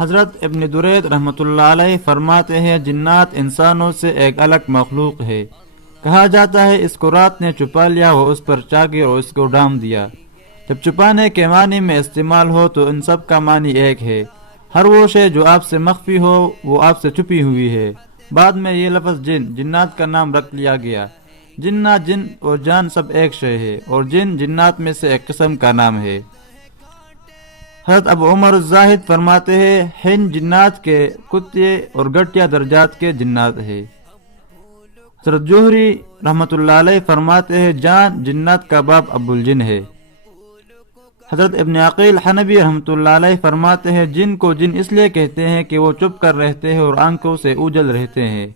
حضرت ابن درید رحمۃ اللہ علیہ فرماتے ہیں جنات انسانوں سے ایک الگ مخلوق ہے۔ کہا جاتا ہے اس کو رات نے چھپا لیا، وہ اس پر چا گئی اور اس کو ڈام دیا۔ جب چھپانے کے معنی میں استعمال ہو تو ان سب کا معنی ایک ہے، ہر وہ شے جو آپ سے مخفی ہو وہ آپ سے چھپی ہوئی ہے۔ بعد میں یہ لفظ جنات کا نام رکھ لیا گیا۔ جنہ، جن اور جان سب ایک شے ہے، اور جنات میں سے ایک قسم کا نام ہے۔ حضرت ابو عمر الزاہد فرماتے ہیں ہن جنات کے کتے اور گٹیا درجات کے جنات ہے۔ حضرت جوہری رحمۃ اللہ علیہ فرماتے ہیں جان جنات کا باپ ابو الجن ہے۔ حضرت ابن عقیل حنبی رحمۃ اللہ علیہ فرماتے ہیں جن کو جن اس لیے کہتے ہیں کہ وہ چپ کر رہتے ہیں اور آنکھوں سے اوجل رہتے ہیں۔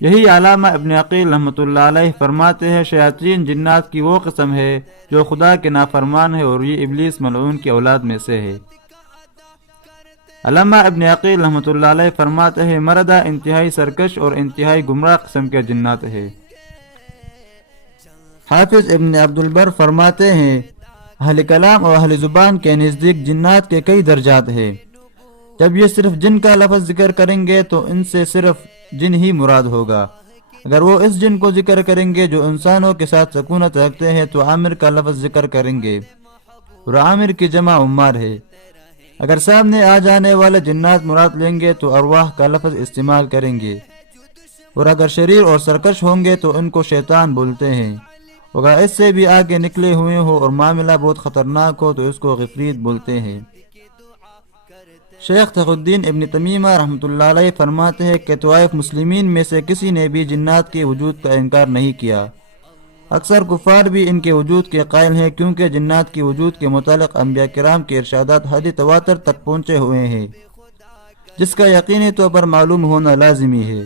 یہی علامہ ابن عقیل رحمۃ اللہ علیہ فرماتے ہیں شیاطین جنات کی وہ قسم ہے جو خدا کے نافرمان ہے، اور یہ ابلیس ملعون کی اولاد میں سے ہے۔ علامہ ابن عقیل رحمۃ اللہ علیہ فرماتے ہیں مردہ انتہائی سرکش اور انتہائی گمراہ قسم کے جنات ہے۔ حافظ ابن عبد البر فرماتے ہیں اہل کلام اور اہل زبان کے نزدیک جنات کے کئی درجات ہیں۔ جب یہ صرف جن کا لفظ ذکر کریں گے تو ان سے صرف جن ہی مراد ہوگا۔ اگر وہ اس جن کو ذکر کریں گے جو انسانوں کے ساتھ سکونت رکھتے ہیں تو عامر کا لفظ ذکر کریں گے، اور عامر کی جمع عمار ہے۔ اگر سامنے آ جانے والے جنات مراد لیں گے تو ارواح کا لفظ استعمال کریں گے، اور اگر شریر اور سرکش ہوں گے تو ان کو شیطان بولتے ہیں۔ اگر اس سے بھی آگے نکلے ہوئے ہو اور معاملہ بہت خطرناک ہو تو اس کو غفریت بولتے ہیں۔ شیخ تقی الدین ابن تمیمہ رحمۃ اللہ علیہ فرماتے ہیں کہ طوائف مسلمین میں سے کسی نے بھی جنات کے وجود کا انکار نہیں کیا۔ اکثر کفار بھی ان کے وجود کے قائل ہیں، کیونکہ جنات کے وجود کے متعلق انبیاء کرام کے ارشادات حد تواتر تک پہنچے ہوئے ہیں، جس کا یقینی طور پر معلوم ہونا لازمی ہے،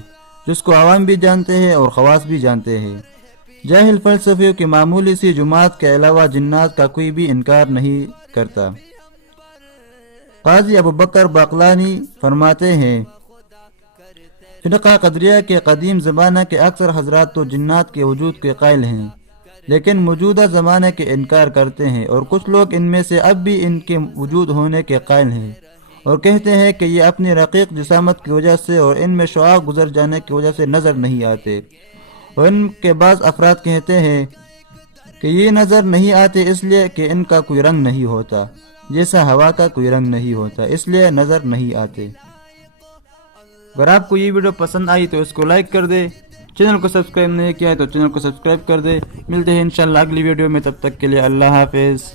جس کو عوام بھی جانتے ہیں اور خواص بھی جانتے ہیں۔ جاہل فلسفیوں کی معمولی سی جماعت کے علاوہ جنات کا کوئی بھی انکار نہیں کرتا۔ قاضی ابو بکر باقلانی فرماتے ہیں فرقہ قدریہ کے قدیم زمانہ کے اکثر حضرات تو جنات کے وجود کے قائل ہیں، لیکن موجودہ زمانے کے انکار کرتے ہیں، اور کچھ لوگ ان میں سے اب بھی ان کے وجود ہونے کے قائل ہیں، اور کہتے ہیں کہ یہ اپنی رقیق جسامت کی وجہ سے اور ان میں شعاع گزر جانے کی وجہ سے نظر نہیں آتے، اور ان کے بعض افراد کہتے ہیں کہ یہ نظر نہیں آتے اس لیے کہ ان کا کوئی رنگ نہیں ہوتا، جیسا ہوا کا کوئی رنگ نہیں ہوتا، اس لیے نظر نہیں آتے۔ اگر آپ کو یہ ویڈیو پسند آئی تو اس کو لائک کر دے، چینل کو سبسکرائب نہیں کیا ہے تو چینل کو سبسکرائب کر دے۔ ملتے ہیں انشاءاللہ اگلی ویڈیو میں، تب تک کے لیے اللہ حافظ۔